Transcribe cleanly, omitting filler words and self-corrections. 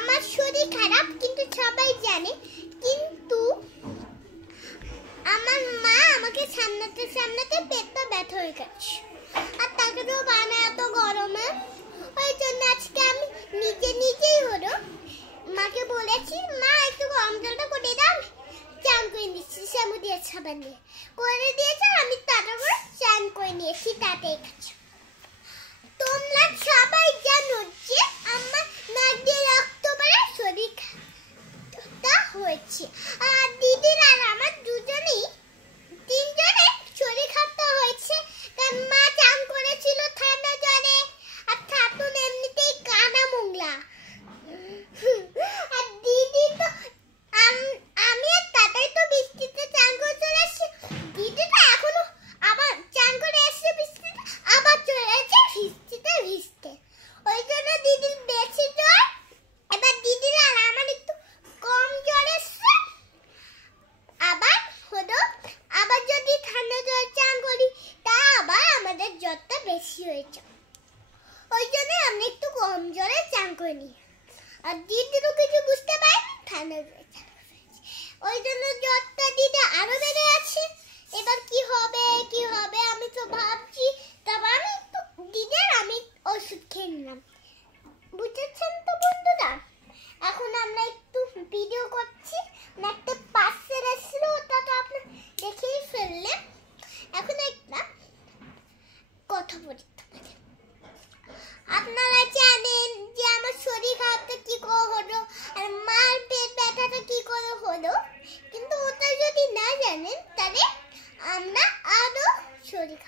আমার শরীর খারাপ কিন্তু সবাই জানে, কিন্তু আমার মা আমাকে সামলাতে সামলাতে পেটটা ব্যথা হয়ে গেছে, আর তাকেও বানায় এত গরমে। ওই জন্য আজকে আমি নিজেই হলো মাকে বলেছি, মা একটু গরম জলটা করে দাও, চান করে নিচ্ছি শ্যাম্পু দিয়ে সাবান দিয়ে করে দিয়েছে, আমি তাড়া করে চান করে নিয়েছি, তাতেই গেছে। তোমরা সবাই জানো যে আমার নাক দিয়ে রক্ত বেরোয়, শরীর হয়েছে, আর দিদির আর আমার তিনজনে শরীর খারাপটা হয়েছে, কারণ মা চান করেছিল ঠান্ডা জলে, আর ঠাকুর এমনিতেই কানা মোংলা, আর দিদি তো আমি আর তাতাই তো বৃষ্টিতে চান করে চলে এসেছি, দিদিটা এখনো আবার চান করে এসে বৃষ্টিতে আবার চলে গেছে ভিজতে। ওই জন্য দিদির বেশি জ্বর, এবার দিদির আর আমার একটু কম জ্বর এসছে। আবার যদি ঠান্ডা জলে চান করি তা আবার আমাদের জ্বরটা বেশি হয়েছে, ওই জন্য আমি একটু কম জ্বরে চান করে নিই। আর দিদিরও কিছু বুঝতে পারিনি, ঠান্ডা জলে চান করেছি, ওই জন্য জ্বরটা দিদি আরো বেড়ে আছে। এবার কি হবে আমি তো ভাবছি, তারপর আমি একটু দিদির আমি ওষুধ খেয়ে নিলাম। বুঝেছেন তো বন্ধুরা? এখন আমরা একটু ভিডিও করছি, একটা পার্সেল এসেছিল, ওটা তো আপনারা দেখেই ফেললেন। এখন একটা কথা বলি, আপনারা জানেন যে আমার শরীর খারাপটা কি করে হলো, আর মার পেট ব্যথাটা কি করে হলো, কিন্তু ওটা যদি না জানেন তাহলে আমরা আরো শরীর